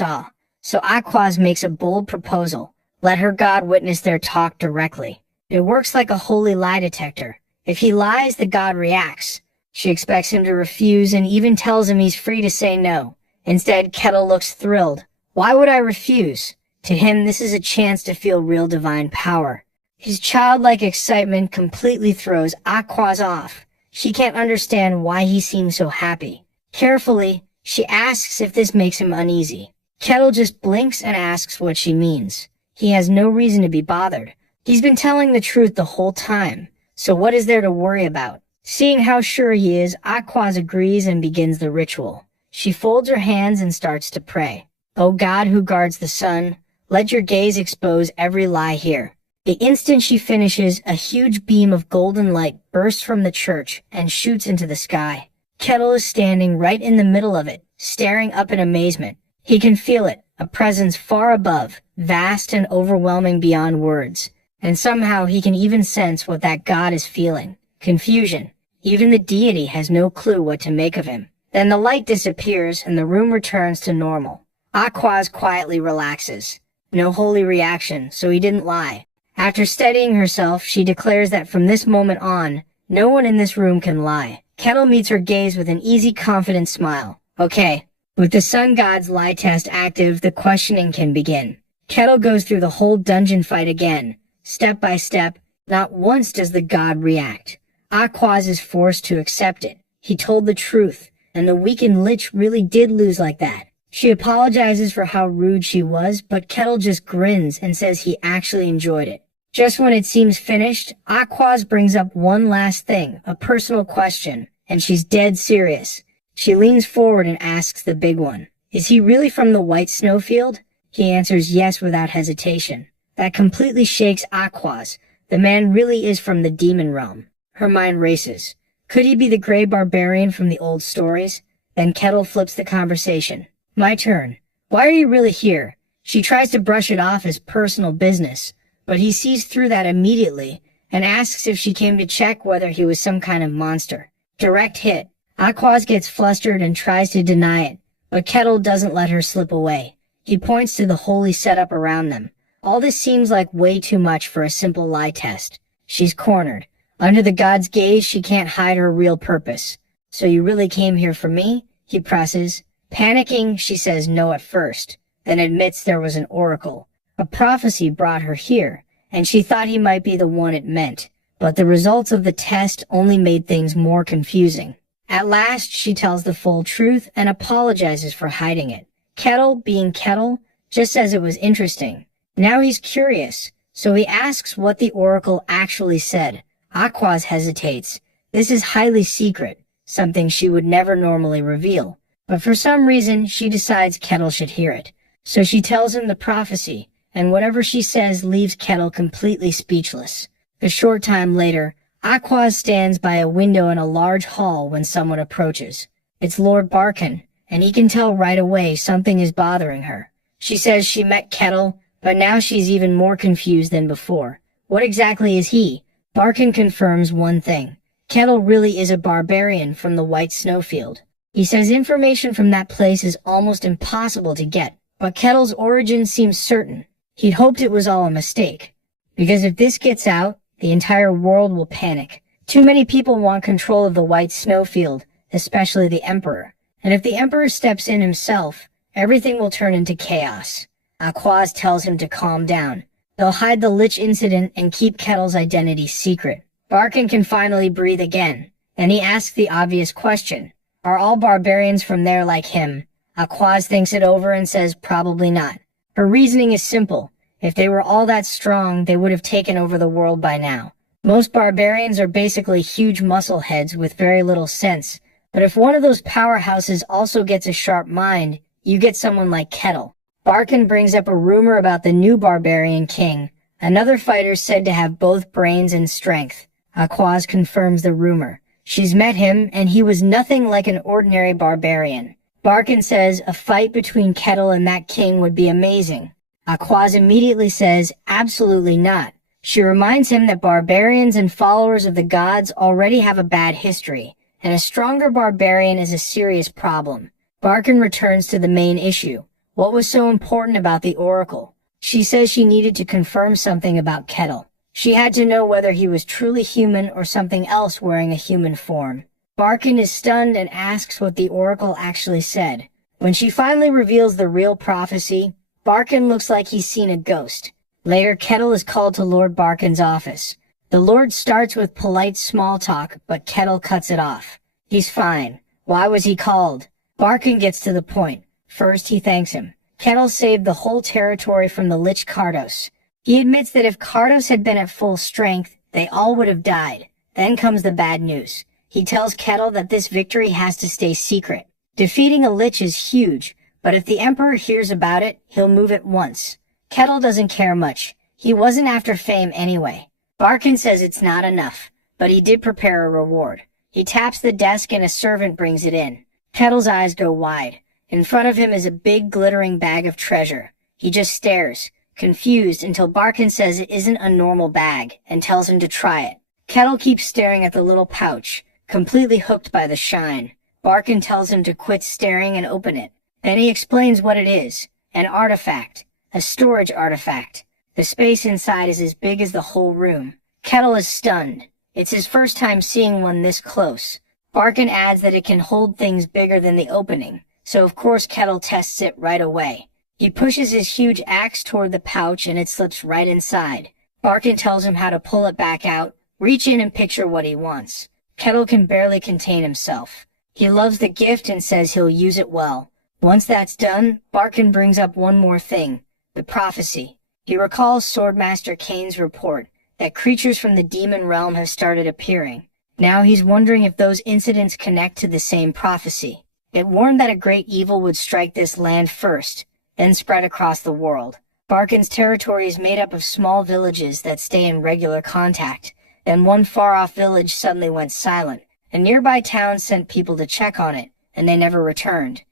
saw. So Aquaz makes a bold proposal. Let her god witness their talk directly. It works like a holy lie detector. If he lies, the god reacts. She expects him to refuse and even tells him he's free to say no. Instead, Kettle looks thrilled. Why would I refuse? To him, this is a chance to feel real divine power. His childlike excitement completely throws Aquaz off. She can't understand why he seems so happy. Carefully, she asks if this makes him uneasy. Kettle just blinks and asks what she means. He has no reason to be bothered. He's been telling the truth the whole time, so what is there to worry about? Seeing how sure he is, Aquaz agrees and begins the ritual. She folds her hands and starts to pray. O God who guards the sun, let your gaze expose every lie here. The instant she finishes, a huge beam of golden light bursts from the church and shoots into the sky. Kettle is standing right in the middle of it, staring up in amazement. He can feel it, a presence far above, vast and overwhelming beyond words. And somehow he can even sense what that god is feeling. Confusion. Even the deity has no clue what to make of him. Then the light disappears and the room returns to normal. Aquaz quietly relaxes. No holy reaction, so he didn't lie. After steadying herself, she declares that from this moment on, no one in this room can lie. Kettle meets her gaze with an easy, confident smile. Okay. With the sun god's lie test active, the questioning can begin. Kettle goes through the whole dungeon fight again. Step by step, not once does the god react. Aquaz is forced to accept it. He told the truth, and the weakened lich really did lose like that. She apologizes for how rude she was, but Kettle just grins and says he actually enjoyed it. Just when it seems finished, Aquaz brings up one last thing, a personal question, and she's dead serious. She leans forward and asks the big one. Is he really from the White Snowfield? He answers yes without hesitation. That completely shakes Aquaz. The man really is from the demon realm. Her mind races. Could he be the gray barbarian from the old stories? Then Kettle flips the conversation. My turn. Why are you really here? She tries to brush it off as personal business, but he sees through that immediately and asks if she came to check whether he was some kind of monster. Direct hit. Aquaz gets flustered and tries to deny it, but Kettle doesn't let her slip away. He points to the holy setup around them. All this seems like way too much for a simple lie test. She's cornered. Under the god's gaze, she can't hide her real purpose. So you really came here for me? He presses. Panicking, she says no at first, then admits there was an oracle. A prophecy brought her here, and she thought he might be the one it meant. But the results of the test only made things more confusing. At last, she tells the full truth and apologizes for hiding it. Kettle, being Kettle, just says it was interesting. Now he's curious, so he asks what the oracle actually said. Aquaz hesitates. This is highly secret, something she would never normally reveal. But for some reason, she decides Kettle should hear it. So she tells him the prophecy, and whatever she says leaves Kettle completely speechless. A short time later, Aquaz stands by a window in a large hall when someone approaches. It's Lord Barkin, and he can tell right away something is bothering her. She says she met Kettle, but now she's even more confused than before. What exactly is he? Barkin confirms one thing. Kettle really is a barbarian from the White Snowfield. He says information from that place is almost impossible to get, but Kettle's origin seems certain. He'd hoped it was all a mistake. Because if this gets out, the entire world will panic. Too many people want control of the White Snowfield, especially the Emperor. And if the Emperor steps in himself, everything will turn into chaos. Aquaz tells him to calm down. They'll hide the Lich incident and keep Kettle's identity secret. Barkin can finally breathe again. Then he asks the obvious question. Are all barbarians from there like him? Aquaz thinks it over and says probably not. Her reasoning is simple. If they were all that strong, they would have taken over the world by now. Most barbarians are basically huge muscle heads with very little sense. But if one of those powerhouses also gets a sharp mind, you get someone like Kettle. Barkin brings up a rumor about the new barbarian king, another fighter said to have both brains and strength. Aquaz confirms the rumor. She's met him, and he was nothing like an ordinary barbarian. Barkin says a fight between Kettle and that king would be amazing. Aquaz immediately says absolutely not. She reminds him that barbarians and followers of the gods already have a bad history, and a stronger barbarian is a serious problem. Barkin returns to the main issue. What was so important about the oracle? She says she needed to confirm something about Kettle. She had to know whether he was truly human or something else wearing a human form. Barkin is stunned and asks what the oracle actually said. When she finally reveals the real prophecy, Barkin looks like he's seen a ghost. Later, Kettle is called to Lord Barkin's office. The Lord starts with polite small talk, but Kettle cuts it off. He's fine. Why was he called? Barkin gets to the point. First, he thanks him. Kettle saved the whole territory from the Lich Kardos. He admits that if Kardos had been at full strength, they all would have died. Then comes the bad news. He tells Kettle that this victory has to stay secret. Defeating a Lich is huge, but if the Emperor hears about it, he'll move at once. Kettle doesn't care much. He wasn't after fame anyway. Barkin says it's not enough, but he did prepare a reward. He taps the desk and a servant brings it in. Kettle's eyes go wide. In front of him is a big glittering bag of treasure. He just stares, confused, until Barkin says it isn't a normal bag and tells him to try it. Kettle keeps staring at the little pouch, completely hooked by the shine. Barkin tells him to quit staring and open it. Then he explains what it is. An artifact. A storage artifact. The space inside is as big as the whole room. Kettle is stunned. It's his first time seeing one this close. Barkin adds that it can hold things bigger than the opening, so of course Kettle tests it right away. He pushes his huge axe toward the pouch and it slips right inside. Barkin tells him how to pull it back out, reach in and picture what he wants. Kettle can barely contain himself. He loves the gift and says he'll use it well. Once that's done, Barkin brings up one more thing, the prophecy. He recalls Swordmaster Kane's report that creatures from the demon realm have started appearing. Now he's wondering if those incidents connect to the same prophecy. It warned that a great evil would strike this land first, then spread across the world. Barkin's territory is made up of small villages that stay in regular contact. Then one far-off village suddenly went silent. A nearby town sent people to check on it, and they never returned.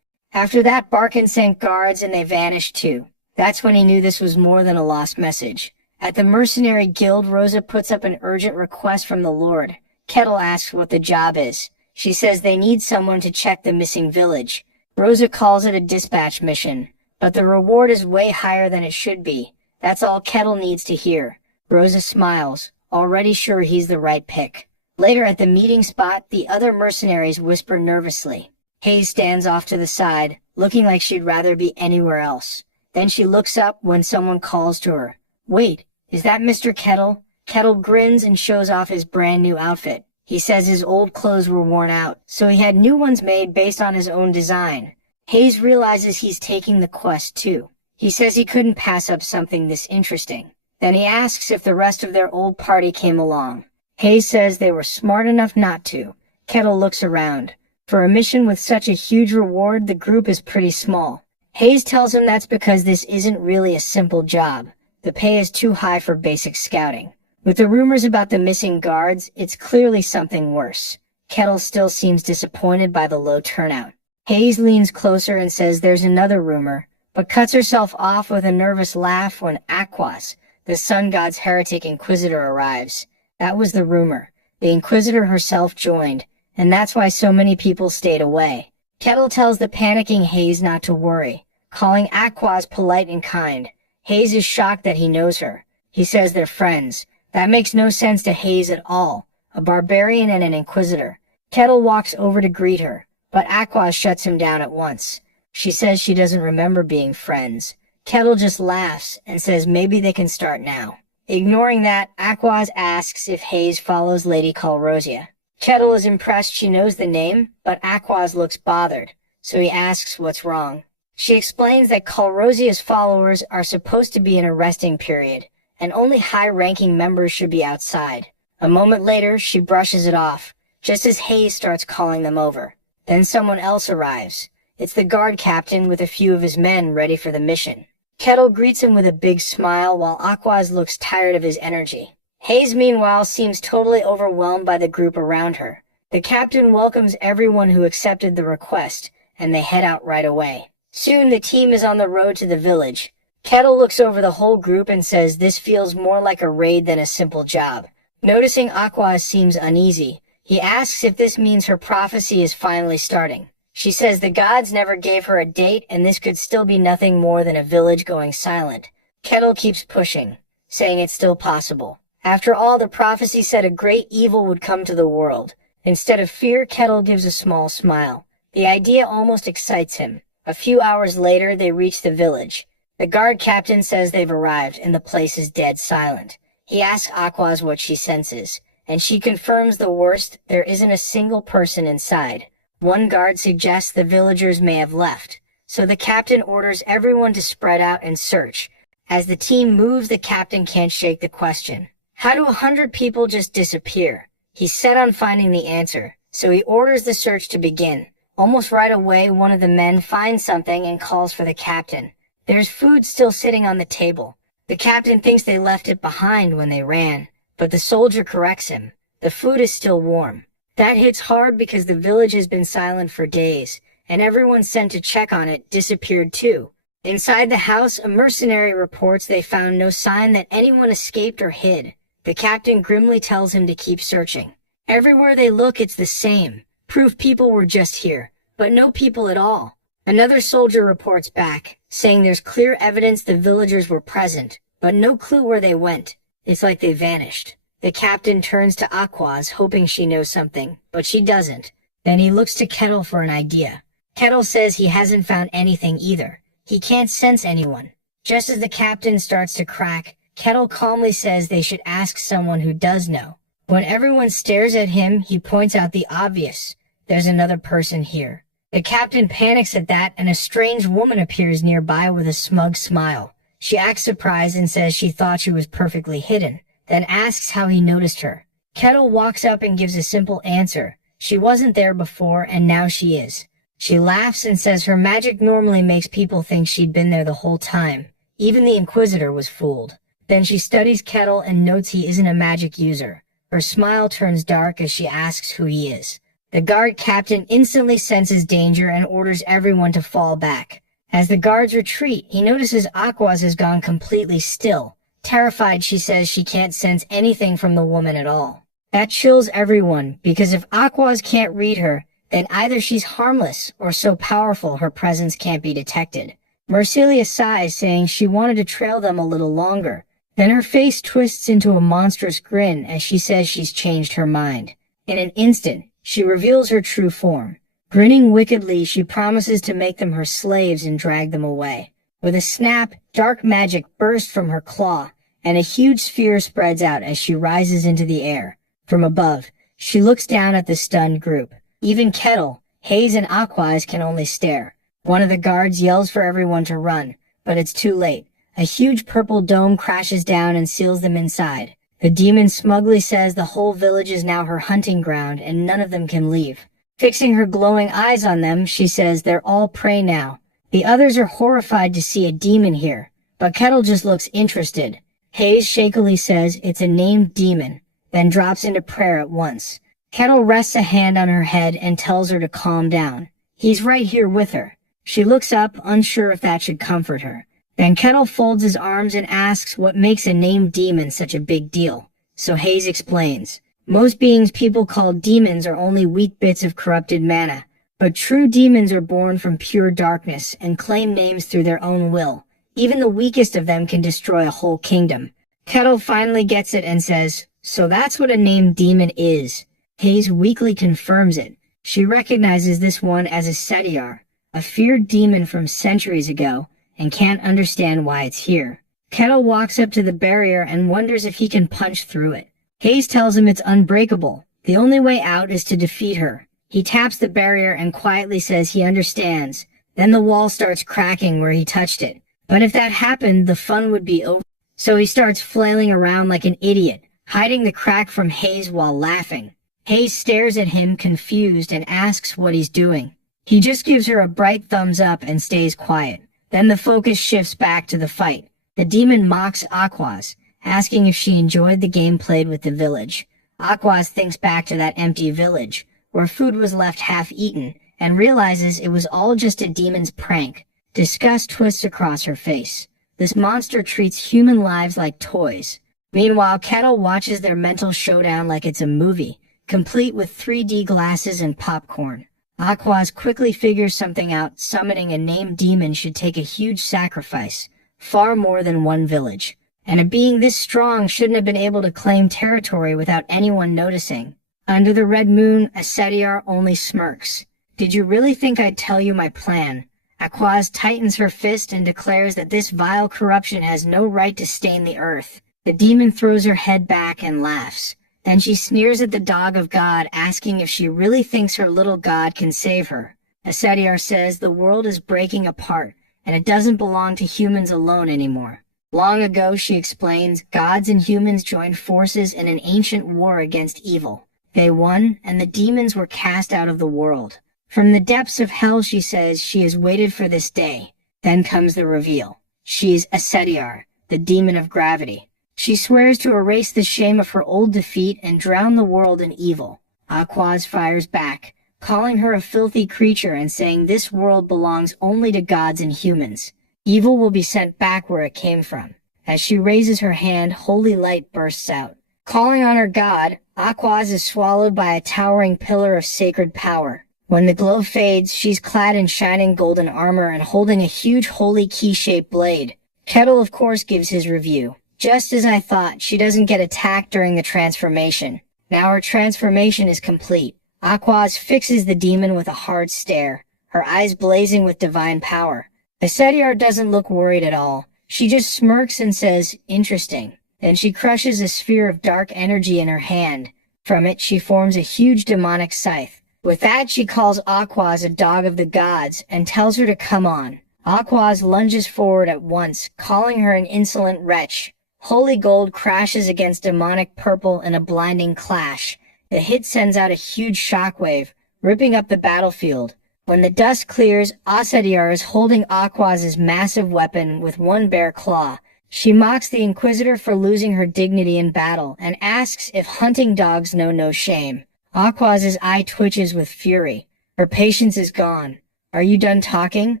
After that, Barkin sent guards and they vanished too. That's when he knew this was more than a lost message. At the mercenary guild, Rosa puts up an urgent request from the Lord. Kettle asks what the job is. She says they need someone to check the missing village. Rosa calls it a dispatch mission, but the reward is way higher than it should be. That's all Kettle needs to hear. Rosa smiles, already sure he's the right pick. Later at the meeting spot, the other mercenaries whisper nervously. Hayes stands off to the side, looking like she'd rather be anywhere else. Then she looks up when someone calls to her. Wait, is that Mr. Kettle? Kettle grins and shows off his brand new outfit. He says his old clothes were worn out, so he had new ones made based on his own design. Hayes realizes he's taking the quest too. He says he couldn't pass up something this interesting. Then he asks if the rest of their old party came along. Hayes says they were smart enough not to. Kettle looks around. For a mission with such a huge reward, the group is pretty small. Hayes tells him that's because this isn't really a simple job. The pay is too high for basic scouting. With the rumors about the missing guards, it's clearly something worse. Kettle still seems disappointed by the low turnout. Hayes leans closer and says there's another rumor, but cuts herself off with a nervous laugh when Aquas, the sun god's heretic inquisitor, arrives. That was the rumor. The inquisitor herself joined, and that's why so many people stayed away. Kettle tells the panicking Hayes not to worry, calling Aquas polite and kind. Hayes is shocked that he knows her. He says they're friends. That makes no sense to Hayes at all. A barbarian and an inquisitor. Kettle walks over to greet her, but Aquas shuts him down at once. She says she doesn't remember being friends. Kettle just laughs and says maybe they can start now. Ignoring that, Aquas asks if Hayes follows Lady Calrosia. Kettle is impressed she knows the name, but Aquas looks bothered, so he asks what's wrong. She explains that Calrosia's followers are supposed to be in a resting period, and only high-ranking members should be outside. A moment later, she brushes it off, just as Hayes starts calling them over. Then someone else arrives. It's the guard captain with a few of his men ready for the mission. Kettle greets him with a big smile while Aquas looks tired of his energy. Hayes, meanwhile, seems totally overwhelmed by the group around her. The captain welcomes everyone who accepted the request, and they head out right away. Soon the team is on the road to the village. Kettle looks over the whole group and says this feels more like a raid than a simple job. Noticing Aquas seems uneasy, he asks if this means her prophecy is finally starting. She says the gods never gave her a date and this could still be nothing more than a village going silent. Kettle keeps pushing, saying it's still possible. After all, the prophecy said a great evil would come to the world. Instead of fear, Kettle gives a small smile. The idea almost excites him. A few hours later, they reach the village. The guard captain says they've arrived and the place is dead silent. He asks Aquaz what she senses, and she confirms the worst: there isn't a single person inside. One guard suggests the villagers may have left, so the captain orders everyone to spread out and search. As the team moves, the captain can't shake the question. How do 100 people just disappear? He's set on finding the answer, so he orders the search to begin. Almost right away, one of the men finds something and calls for the captain. There's food still sitting on the table. The captain thinks they left it behind when they ran, but the soldier corrects him. The food is still warm. That hits hard because the village has been silent for days, and everyone sent to check on it disappeared too. Inside the house, a mercenary reports they found no sign that anyone escaped or hid. The captain grimly tells him to keep searching. Everywhere they look, it's the same. Proof people were just here, but no people at all. Another soldier reports back, saying there's clear evidence the villagers were present, but no clue where they went. It's like they vanished. The captain turns to Aquaz, hoping she knows something, but she doesn't. Then he looks to Kettle for an idea. Kettle says he hasn't found anything either. He can't sense anyone. Just as the captain starts to crack, Kettle calmly says they should ask someone who does know. When everyone stares at him, he points out the obvious. There's another person here. The captain panics at that, and a strange woman appears nearby with a smug smile. She acts surprised and says she thought she was perfectly hidden, then asks how he noticed her. Kettle walks up and gives a simple answer. She wasn't there before, and now she is. She laughs and says her magic normally makes people think she'd been there the whole time. Even the Inquisitor was fooled. Then she studies Kettle and notes he isn't a magic user. Her smile turns dark as she asks who he is. The guard captain instantly senses danger and orders everyone to fall back. As the guards retreat, he notices Aquaz has gone completely still. Terrified, she says she can't sense anything from the woman at all. That chills everyone, because if Aquaz can't read her, then either she's harmless or so powerful her presence can't be detected. Mercelia sighs, saying she wanted to trail them a little longer. Then her face twists into a monstrous grin as she says she's changed her mind. In an instant, she reveals her true form. Grinning wickedly, she promises to make them her slaves and drag them away. With a snap, dark magic bursts from her claw, and a huge sphere spreads out as she rises into the air. From above, she looks down at the stunned group. Even Kettle, Hayes, and Aquaz can only stare. One of the guards yells for everyone to run, but it's too late. A huge purple dome crashes down and seals them inside. The demon smugly says the whole village is now her hunting ground and none of them can leave. Fixing her glowing eyes on them, she says they're all prey now. The others are horrified to see a demon here, but Kettle just looks interested. Hayes shakily says it's a named demon, then drops into prayer at once. Kettle rests a hand on her head and tells her to calm down. He's right here with her. She looks up, unsure if that should comfort her. Then Kettle folds his arms and asks what makes a named demon such a big deal. So Hayes explains. Most beings people call demons are only weak bits of corrupted mana, but true demons are born from pure darkness and claim names through their own will. Even the weakest of them can destroy a whole kingdom. Kettle finally gets it and says, so that's what a named demon is. Hayes weakly confirms it. She recognizes this one as a Setiar, a feared demon from centuries ago, and can't understand why it's here. Kettle walks up to the barrier and wonders if he can punch through it. Hayes tells him it's unbreakable. The only way out is to defeat her. He taps the barrier and quietly says he understands. Then the wall starts cracking where he touched it. But if that happened, the fun would be over. So he starts flailing around like an idiot, hiding the crack from Hayes while laughing. Hayes stares at him confused and asks what he's doing. He just gives her a bright thumbs up and stays quiet. Then the focus shifts back to the fight. The demon mocks Aquaz, asking if she enjoyed the game played with the village. Aquaz thinks back to that empty village, where food was left half-eaten, and realizes it was all just a demon's prank. Disgust twists across her face. This monster treats human lives like toys. Meanwhile, Kettle watches their mental showdown like it's a movie, complete with 3D glasses and popcorn. Aquaz quickly figures something out. Summoning a named demon should take a huge sacrifice, far more than one village. And a being this strong shouldn't have been able to claim territory without anyone noticing. Under the red moon, Asediar only smirks. Did you really think I'd tell you my plan? Aquaz tightens her fist and declares that this vile corruption has no right to stain the earth. The demon throws her head back and laughs. Then she sneers at the dog of God, asking if she really thinks her little god can save her. Asediar says the world is breaking apart, and it doesn't belong to humans alone anymore. Long ago, she explains, gods and humans joined forces in an ancient war against evil. They won, and the demons were cast out of the world. From the depths of hell, she says, she has waited for this day. Then comes the reveal. She's Asediar, the demon of gravity. She swears to erase the shame of her old defeat and drown the world in evil. Aquaz fires back, calling her a filthy creature and saying this world belongs only to gods and humans. Evil will be sent back where it came from. As she raises her hand, holy light bursts out. Calling on her god, Aquaz is swallowed by a towering pillar of sacred power. When the glow fades, she's clad in shining golden armor and holding a huge holy key-shaped blade. Kettle, of course, gives his review. Just as I thought, she doesn't get attacked during the transformation. Now her transformation is complete. Aquaz fixes the demon with a hard stare, her eyes blazing with divine power. Asediar doesn't look worried at all. She just smirks and says, interesting. Then she crushes a sphere of dark energy in her hand. From it, she forms a huge demonic scythe. With that, she calls Aquaz a dog of the gods and tells her to come on. Aquaz lunges forward at once, calling her an insolent wretch. Holy gold crashes against demonic purple in a blinding clash. The hit sends out a huge shockwave, ripping up the battlefield. When the dust clears, Asediar is holding Aquaz's massive weapon with one bare claw. She mocks the Inquisitor for losing her dignity in battle and asks if hunting dogs know no shame. Aquaz's eye twitches with fury. Her patience is gone. Are you done talking?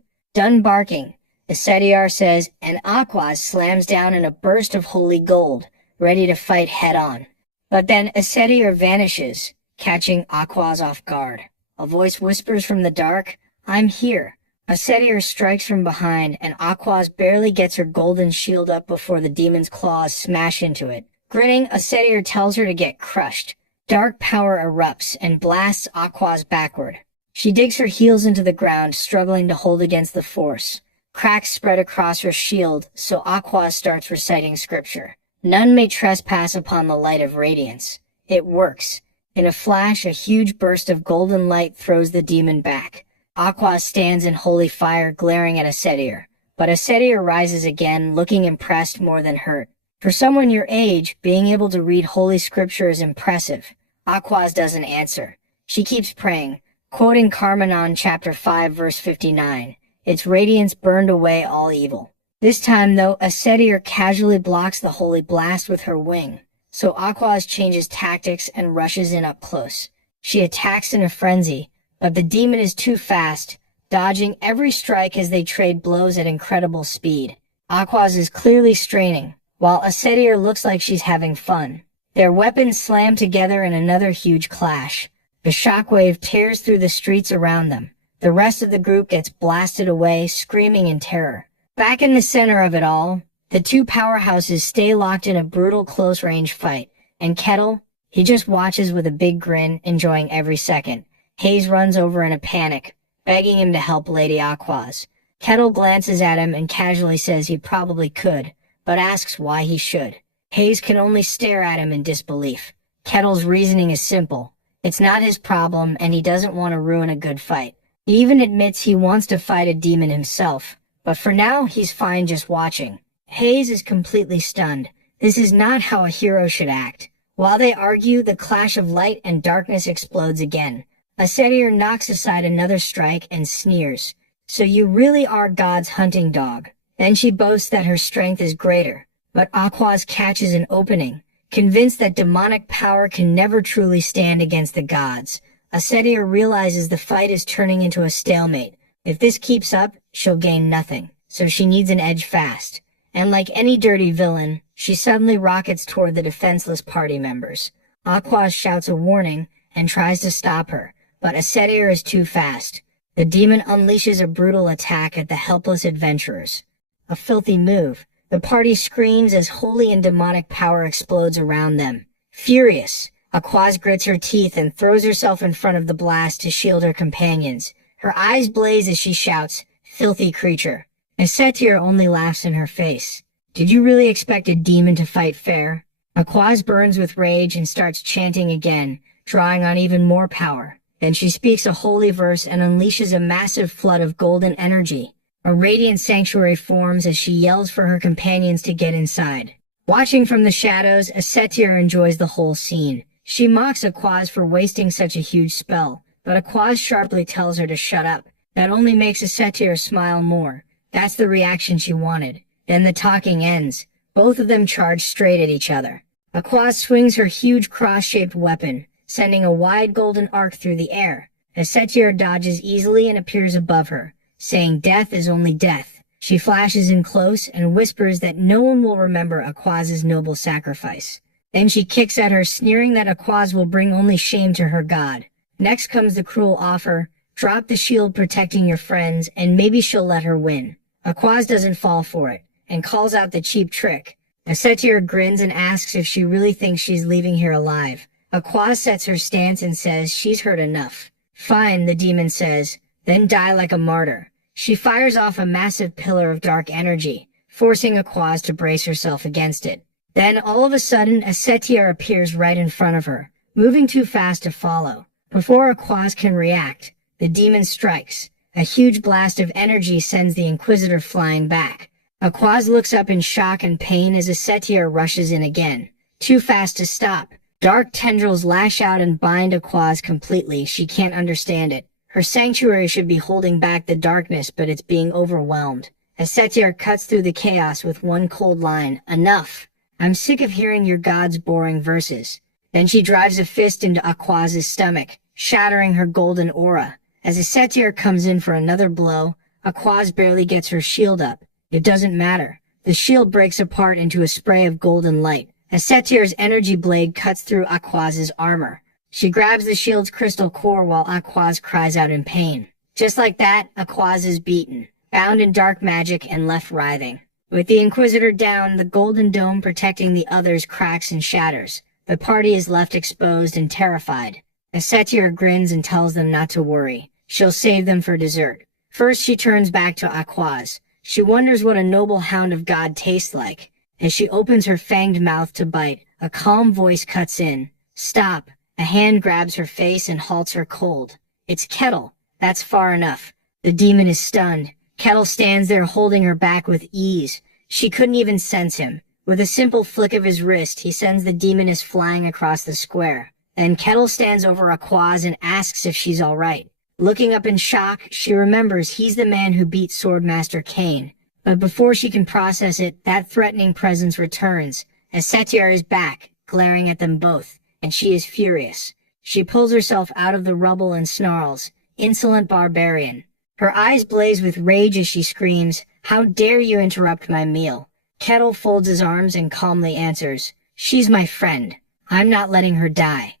Done barking. Asediar says, and Aquaz slams down in a burst of holy gold, ready to fight head-on. But then Asediar vanishes, catching Aquaz off guard. A voice whispers from the dark, I'm here. Asediar strikes from behind, and Aquaz barely gets her golden shield up before the demon's claws smash into it. Grinning, Asediar tells her to get crushed. Dark power erupts and blasts Aquaz backward. She digs her heels into the ground, struggling to hold against the force. Cracks spread across her shield, so Aquaz starts reciting scripture. None may trespass upon the light of radiance. It works. In a flash, a huge burst of golden light throws the demon back. Aquaz stands in holy fire, glaring at Asediar. But Asediar rises again, looking impressed more than hurt. For someone your age, being able to read holy scripture is impressive. Aquaz doesn't answer. She keeps praying, quoting Carmenon chapter 5 verse 59. Its radiance burned away all evil. This time, though, Asediar casually blocks the holy blast with her wing. So Aquaz changes tactics and rushes in up close. She attacks in a frenzy, but the demon is too fast, dodging every strike as they trade blows at incredible speed. Aquaz is clearly straining, while Asediar looks like she's having fun. Their weapons slam together in another huge clash. The shockwave tears through the streets around them. The rest of the group gets blasted away, screaming in terror. Back in the center of it all, the two powerhouses stay locked in a brutal close-range fight, and Kettle, he just watches with a big grin, enjoying every second. Hayes runs over in a panic, begging him to help Lady Aquaz. Kettle glances at him and casually says he probably could, but asks why he should. Hayes can only stare at him in disbelief. Kettle's reasoning is simple. It's not his problem, and he doesn't want to ruin a good fight. He even admits he wants to fight a demon himself, but for now he's fine just watching. Hayes is completely stunned. This is not how a hero should act. While they argue, the clash of light and darkness explodes again. Asediar knocks aside another strike and sneers. So you really are God's hunting dog. Then she boasts that her strength is greater, but Aquaz catches an opening, convinced that demonic power can never truly stand against the gods. Asediar realizes the fight is turning into a stalemate. If this keeps up, she'll gain nothing, so she needs an edge fast. And like any dirty villain, she suddenly rockets toward the defenseless party members. Aquaz shouts a warning and tries to stop her, but a satyr is too fast. The demon unleashes a brutal attack at the helpless adventurers. A filthy move. The party screams as holy and demonic power explodes around them. Furious, Aquaz grits her teeth and throws herself in front of the blast to shield her companions. Her eyes blaze as she shouts, "Filthy creature." A satyr only laughs in her face. "Did you really expect a demon to fight fair?" Aquaz burns with rage and starts chanting again, drawing on even more power. Then she speaks a holy verse and unleashes a massive flood of golden energy. A radiant sanctuary forms as she yells for her companions to get inside. Watching from the shadows, a satyr enjoys the whole scene. She mocks Aquaz for wasting such a huge spell, but Aquaz sharply tells her to shut up. That only makes a satyr smile more. That's the reaction she wanted. Then the talking ends. Both of them charge straight at each other. Aquaz swings her huge cross-shaped weapon, sending a wide golden arc through the air. The satyr dodges easily and appears above her, saying death is only death. She flashes in close and whispers that no one will remember Aquaz's noble sacrifice. Then she kicks at her, sneering that Aquaz will bring only shame to her god. Next comes the cruel offer: drop the shield protecting your friends and maybe she'll let her win. Aquaz doesn't fall for it, and calls out the cheap trick. The satyr grins and asks if she really thinks she's leaving here alive. Aquaz sets her stance and says she's heard enough. "Fine," the demon says, "then die like a martyr." She fires off a massive pillar of dark energy, forcing Aquaz to brace herself against it. Then all of a sudden, a satyr appears right in front of her, moving too fast to follow. Before Aquaz can react, the demon strikes. A huge blast of energy sends the Inquisitor flying back. Aquaz looks up in shock and pain as a satyr rushes in again. Too fast to stop. Dark tendrils lash out and bind Aquaz completely. She can't understand it. Her sanctuary should be holding back the darkness, but it's being overwhelmed. A satyr cuts through the chaos with one cold line: "Enough. I'm sick of hearing your god's boring verses." Then she drives a fist into Aquaz's stomach, shattering her golden aura. As a satyr comes in for another blow, Aquaz barely gets her shield up. It doesn't matter. The shield breaks apart into a spray of golden light. A satyr's energy blade cuts through Aquaz's armor. She grabs the shield's crystal core while Aquaz cries out in pain. Just like that, Aquaz is beaten, bound in dark magic and left writhing. With the Inquisitor down, the golden dome protecting the others cracks and shatters. The party is left exposed and terrified. The satyr grins and tells them not to worry. She'll save them for dessert. First, she turns back to Aquaz. She wonders what a noble hound of God tastes like. As she opens her fanged mouth to bite, a calm voice cuts in. "Stop." A hand grabs her face and halts her cold. It's Kettle. That's far enough. The demon is stunned. Kettle stands there holding her back with ease. She couldn't even sense him. With a simple flick of his wrist, he sends the demoness flying across the square. Then Kettle stands over Aquaz and asks if she's all right. Looking up in shock, she remembers he's the man who beat Swordmaster Kane. But before she can process it, that threatening presence returns. A satyr is back, glaring at them both, and she is furious. She pulls herself out of the rubble and snarls, "Insolent barbarian." Her eyes blaze with rage as she screams, "How dare you interrupt my meal?" Kettle folds his arms and calmly answers, "She's my friend. I'm not letting her die."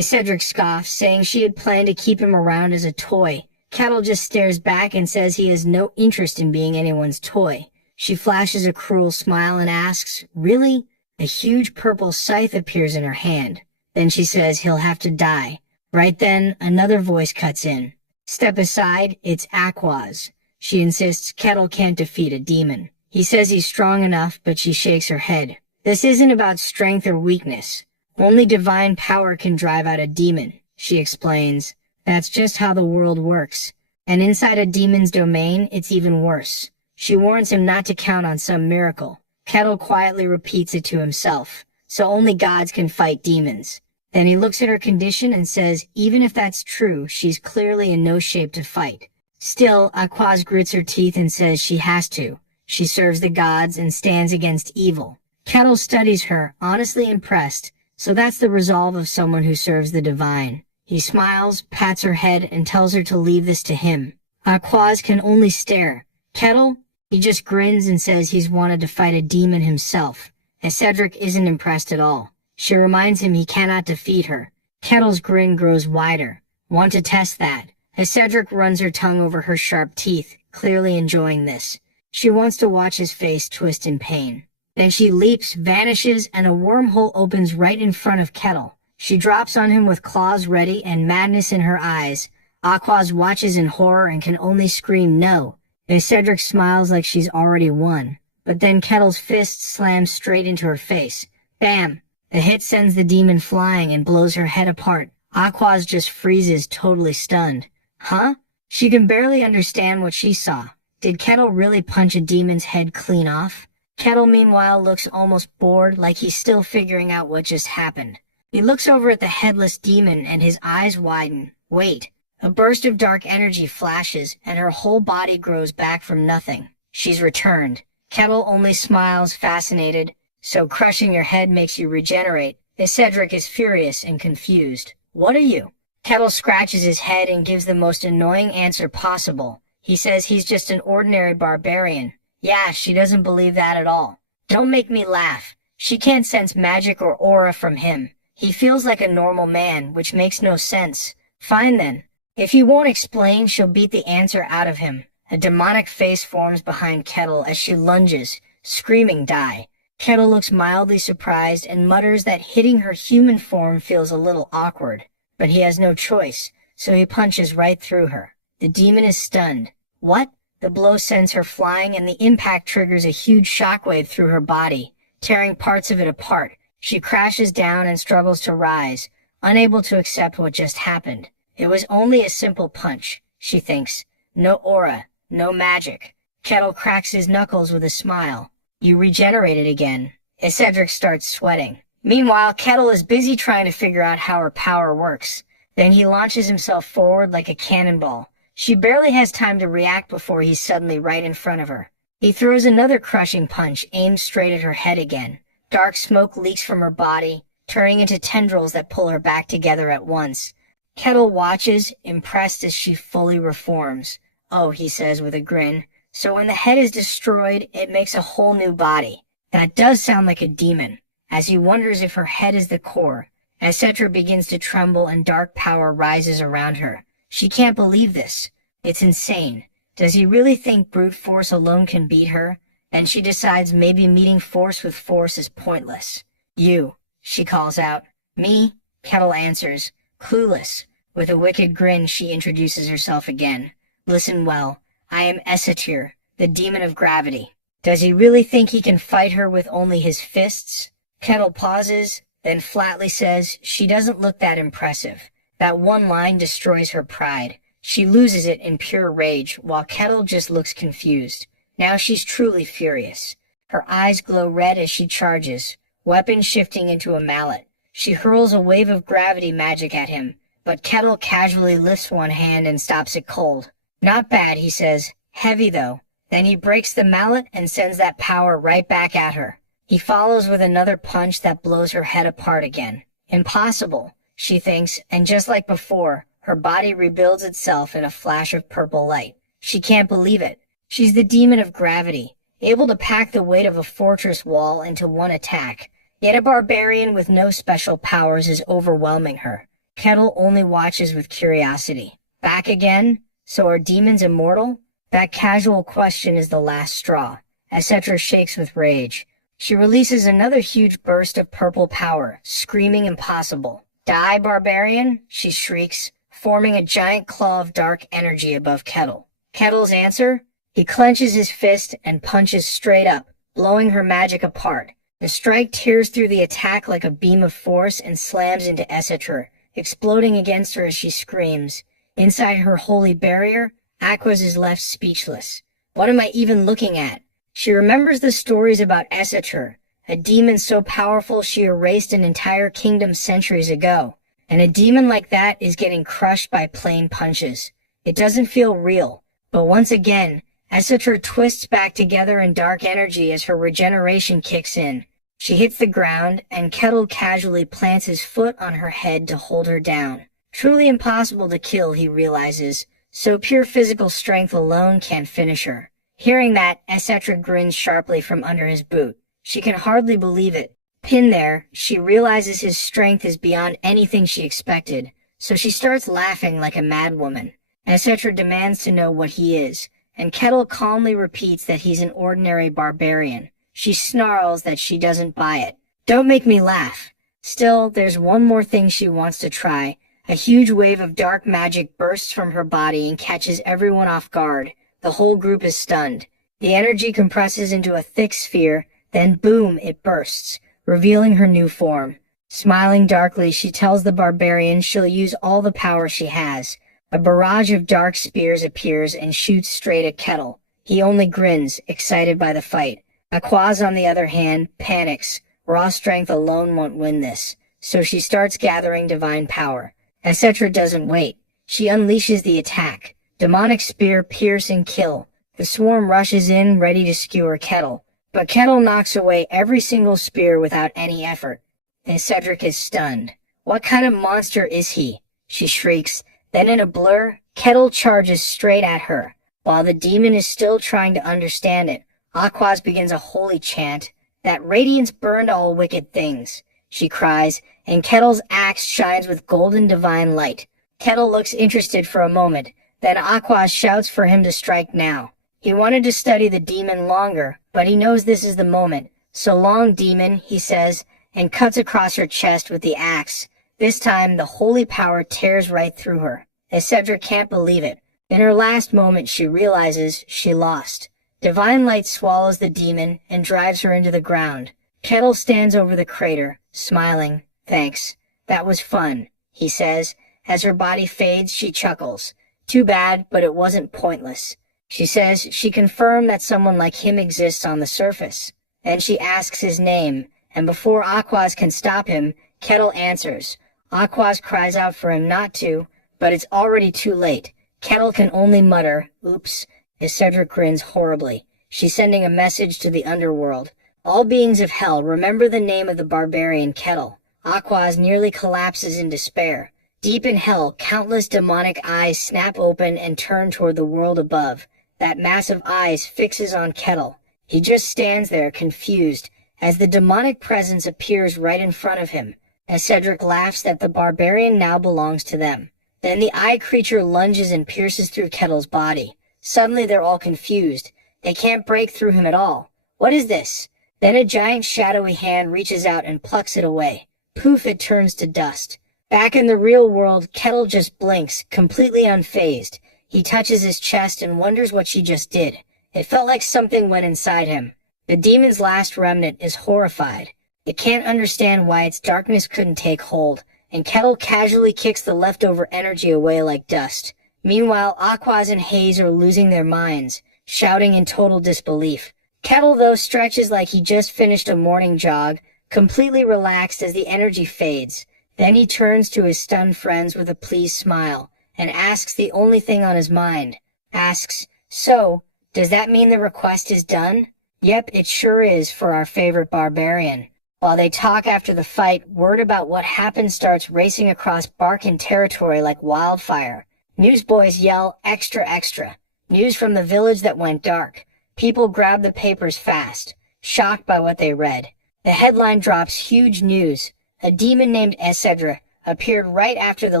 Cedric scoffs, saying she had planned to keep him around as a toy. Kettle just stares back and says he has no interest in being anyone's toy. She flashes a cruel smile and asks, "Really?" A huge purple scythe appears in her hand. Then she says he'll have to die. Right then, another voice cuts in. "Step aside, it's Aquaz." She insists Kettle can't defeat a demon. He says he's strong enough, but she shakes her head. "This isn't about strength or weakness. Only divine power can drive out a demon," she explains. "That's just how the world works. And inside a demon's domain, it's even worse." She warns him not to count on some miracle. Kettle quietly repeats it to himself. So only gods can fight demons. Then he looks at her condition and says even if that's true, she's clearly in no shape to fight. Still, Aquaz grits her teeth and says she has to. She serves the gods and stands against evil. Kettle studies her, honestly impressed. So that's the resolve of someone who serves the divine. He smiles, pats her head, and tells her to leave this to him. Aquaz can only stare. Kettle? He just grins and says he's wanted to fight a demon himself. And Cedric isn't impressed at all. She reminds him he cannot defeat her. Kettle's grin grows wider. Want to test that? As Cedric runs her tongue over her sharp teeth, clearly enjoying this. She wants to watch his face twist in pain. Then she leaps, vanishes, and a wormhole opens right in front of Kettle. She drops on him with claws ready and madness in her eyes. Aquaz watches in horror and can only scream no. As Cedric smiles like she's already won. But then Kettle's fist slams straight into her face. Bam! The hit sends the demon flying and blows her head apart. Aquaz just freezes, totally stunned. Huh? She can barely understand what she saw. Did Kettle really punch a demon's head clean off? Kettle meanwhile looks almost bored, like he's still figuring out what just happened. He looks over at the headless demon and his eyes widen. Wait. A burst of dark energy flashes and her whole body grows back from nothing. She's returned. Kettle only smiles, fascinated. So crushing your head makes you regenerate. Cedric is furious and confused. What are you? Kettle scratches his head and gives the most annoying answer possible. He says he's just an ordinary barbarian. Yeah, she doesn't believe that at all. Don't make me laugh. She can't sense magic or aura from him. He feels like a normal man, which makes no sense. Fine then. If he won't explain, she'll beat the answer out of him. A demonic face forms behind Kettle as she lunges, screaming die. Kettle looks mildly surprised and mutters that hitting her human form feels a little awkward. But he has no choice, so he punches right through her. The demon is stunned. What? The blow sends her flying and the impact triggers a huge shockwave through her body, tearing parts of it apart. She crashes down and struggles to rise, unable to accept what just happened. It was only a simple punch, she thinks. No aura, no magic. Kettle cracks his knuckles with a smile. You regenerated again. Cedric starts sweating. Meanwhile, Kettle is busy trying to figure out how her power works. Then he launches himself forward like a cannonball. She barely has time to react before he's suddenly right in front of her. He throws another crushing punch, aimed straight at her head again. Dark smoke leaks from her body, turning into tendrils that pull her back together at once. Kettle watches, impressed as she fully reforms. Oh, he says with a grin. So when the head is destroyed, it makes a whole new body. That does sound like a demon. As he wonders if her head is the core, Cetra begins to tremble and dark power rises around her. She can't believe this. It's insane. Does he really think brute force alone can beat her? Then she decides maybe meeting force with force is pointless. You, she calls out. Me? Kettle answers, clueless. With a wicked grin, she introduces herself again. Listen well. I am Esatir, the demon of gravity. Does he really think he can fight her with only his fists? Kettle pauses, then flatly says she doesn't look that impressive. That one line destroys her pride. She loses it in pure rage, while Kettle just looks confused. Now she's truly furious. Her eyes glow red as she charges, weapon shifting into a mallet. She hurls a wave of gravity magic at him, but Kettle casually lifts one hand and stops it cold. Not bad, he says. Heavy though. Then he breaks the mallet and sends that power right back at her. He follows with another punch that blows her head apart again. Impossible, she thinks, and just like before, her body rebuilds itself in a flash of purple light. She can't believe it. She's the demon of gravity, able to pack the weight of a fortress wall into one attack. Yet a barbarian with no special powers is overwhelming her. Kettle only watches with curiosity. Back again? So are demons immortal? That casual question is the last straw. Cetra shakes with rage. She releases another huge burst of purple power, screaming impossible. Die, barbarian, she shrieks, forming a giant claw of dark energy above Kettle. Kettle's answer? He clenches his fist and punches straight up, blowing her magic apart. The strike tears through the attack like a beam of force and slams into Cetra, exploding against her as she screams. Inside her holy barrier, Aquaz is left speechless. What am I even looking at? She remembers the stories about Cetra, a demon so powerful she erased an entire kingdom centuries ago. And a demon like that is getting crushed by plain punches. It doesn't feel real. But once again, Cetra twists back together in dark energy as her regeneration kicks in. She hits the ground, and Kettle casually plants his foot on her head to hold her down. Truly impossible to kill, he realizes, so pure physical strength alone can't finish her. Hearing that, Cetra grins sharply from under his boot. She can hardly believe it. Pinned there, she realizes his strength is beyond anything she expected, so she starts laughing like a madwoman. Etc. demands to know what he is, and Kettle calmly repeats that he's an ordinary barbarian. She snarls that she doesn't buy it. Don't make me laugh. Still, there's one more thing she wants to try. A huge wave of dark magic bursts from her body and catches everyone off guard. The whole group is stunned. The energy compresses into a thick sphere, then boom, it bursts, revealing her new form. Smiling darkly, she tells the barbarian she'll use all the power she has. A barrage of dark spears appears and shoots straight at Kettle. He only grins, excited by the fight. Aquaz, on the other hand, panics. Raw strength alone won't win this, so she starts gathering divine power. Etc. doesn't wait. She unleashes the attack. Demonic spear, pierce, and kill. The swarm rushes in, ready to skewer Kettle. But Kettle knocks away every single spear without any effort. And Cedric is stunned. What kind of monster is he? She shrieks. Then in a blur, Kettle charges straight at her. While the demon is still trying to understand it, Aquaz begins a holy chant. That radiance burned all wicked things, she cries, and Kettle's axe shines with golden divine light. Kettle looks interested for a moment, then Aquaz shouts for him to strike now. He wanted to study the demon longer, but he knows this is the moment. So long, demon, he says, and cuts across her chest with the axe. This time, the holy power tears right through her. Cedric can't believe it. In her last moment, she realizes she lost. Divine light swallows the demon and drives her into the ground. Kettle stands over the crater, smiling. Thanks. That was fun, he says. As her body fades, she chuckles. Too bad, but it wasn't pointless. She says she confirmed that someone like him exists on the surface. Then she asks his name, and before Aquaz can stop him, Kettle answers. Aquaz cries out for him not to, but it's already too late. Kettle can only mutter, oops, as Cedric grins horribly. She's sending a message to the underworld. All beings of hell, remember the name of the barbarian Kettle. Aquaz nearly collapses in despair. Deep in hell, countless demonic eyes snap open and turn toward the world above. That mass of eyes fixes on Kettle. He just stands there, confused, as the demonic presence appears right in front of him. As Cedric laughs that the barbarian now belongs to them. Then the eye creature lunges and pierces through Kettle's body. Suddenly they're all confused. They can't break through him at all. What is this? Then a giant shadowy hand reaches out and plucks it away. Poof, it turns to dust. Back in the real world, Kettle just blinks, completely unfazed. He touches his chest and wonders what she just did. It felt like something went inside him. The demon's last remnant is horrified. It can't understand why its darkness couldn't take hold, and Kettle casually kicks the leftover energy away like dust. Meanwhile, Aquaz and Haze are losing their minds, shouting in total disbelief. Kettle, though, stretches like he just finished a morning jog, completely relaxed as the energy fades. Then he turns to his stunned friends with a pleased smile, and asks the only thing on his mind. Asks, so, does that mean the request is done? Yep, it sure is for our favorite barbarian. While they talk after the fight, word about what happened starts racing across Barkan territory like wildfire. Newsboys yell, extra, extra. News from the village that went dark. People grab the papers fast, shocked by what they read. The headline drops huge news. A demon named Cedric appeared right after the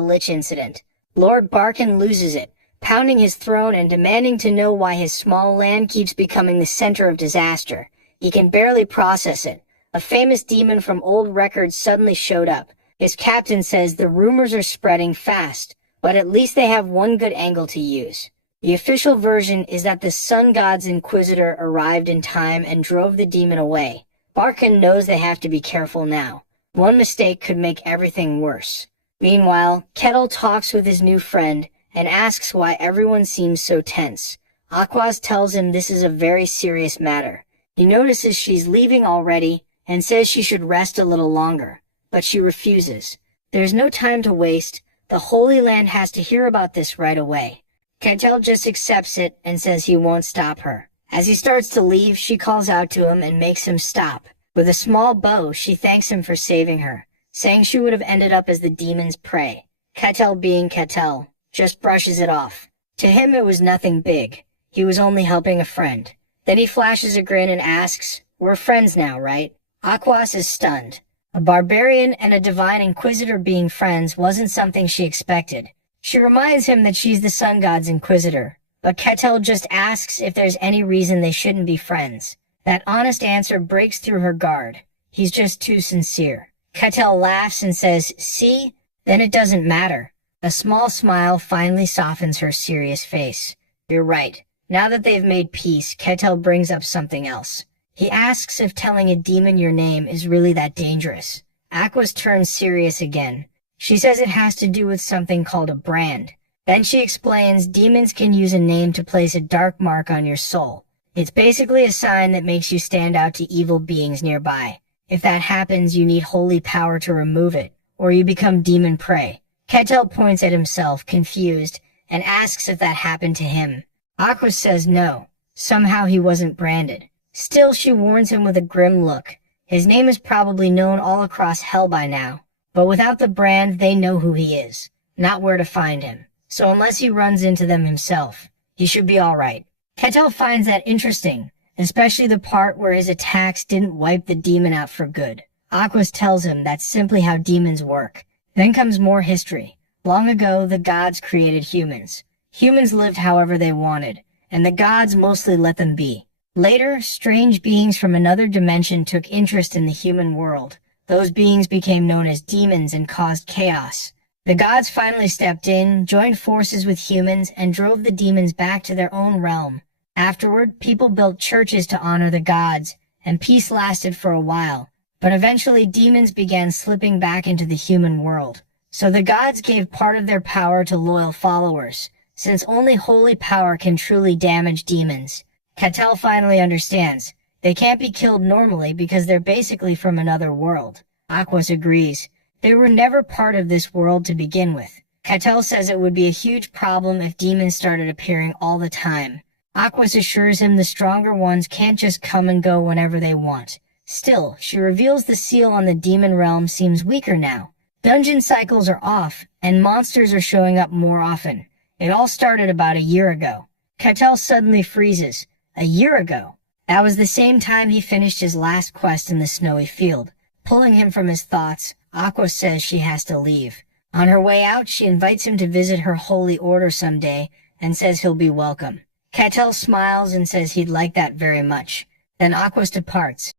Lich incident. Lord Barkan loses it, pounding his throne and demanding to know why his small land keeps becoming the center of disaster. He can barely process it. A famous demon from old records suddenly showed up. His captain says the rumors are spreading fast, but at least they have one good angle to use. The official version is that the Sun God's Inquisitor arrived in time and drove the demon away. Barkan knows they have to be careful now. One mistake could make everything worse. Meanwhile, Kettle talks with his new friend and asks why everyone seems so tense. Aquaz tells him this is a very serious matter. He notices she's leaving already and says she should rest a little longer, but she refuses. There's no time to waste. The Holy Land has to hear about this right away. Kettle just accepts it and says he won't stop her. As he starts to leave, she calls out to him and makes him stop. With a small bow, she thanks him for saving her, saying she would have ended up as the demon's prey. Kettle, being Kettle, just brushes it off. To him it was nothing big. He was only helping a friend. Then he flashes a grin and asks, "We're friends now, right?" Aquaz is stunned. A barbarian and a divine inquisitor being friends wasn't something she expected. She reminds him that she's the sun god's inquisitor, but Ketil just asks if there's any reason they shouldn't be friends. That honest answer breaks through her guard. He's just too sincere. Ketil laughs and says, "See? Then it doesn't matter." A small smile finally softens her serious face. "You're right." Now that they've made peace, Ketil brings up something else. He asks if telling a demon your name is really that dangerous. Aqua's turns serious again. She says it has to do with something called a brand. Then she explains demons can use a name to place a dark mark on your soul. It's basically a sign that makes you stand out to evil beings nearby. If that happens, you need holy power to remove it, or you become demon prey. Ketil points at himself, confused, and asks if that happened to him. Aqua says no. Somehow he wasn't branded. Still, she warns him with a grim look. His name is probably known all across hell by now, but without the brand, they know who he is, not where to find him. So unless he runs into them himself, he should be alright. Ketil finds that interesting, especially the part where his attacks didn't wipe the demon out for good. Aqua tells him that's simply how demons work. Then comes more history. Long ago, the gods created humans. Humans lived however they wanted, and the gods mostly let them be. Later, strange beings from another dimension took interest in the human world. Those beings became known as demons and caused chaos. The gods finally stepped in, joined forces with humans, and drove the demons back to their own realm. Afterward, people built churches to honor the gods, and peace lasted for a while. But eventually, demons began slipping back into the human world. So the gods gave part of their power to loyal followers, since only holy power can truly damage demons. Ketil finally understands. They can't be killed normally because they're basically from another world. Aqua agrees. They were never part of this world to begin with. Ketil says it would be a huge problem if demons started appearing all the time. Aqua assures him the stronger ones can't just come and go whenever they want. Still, she reveals the seal on the demon realm seems weaker now. Dungeon cycles are off, and monsters are showing up more often. It all started about a year ago. Ketil suddenly freezes. A year ago? That was the same time he finished his last quest in the snowy field. Pulling him from his thoughts, Aqua says she has to leave. On her way out, she invites him to visit her holy order someday, and says he'll be welcome. Ketil smiles and says he'd like that very much. Then Aqua departs.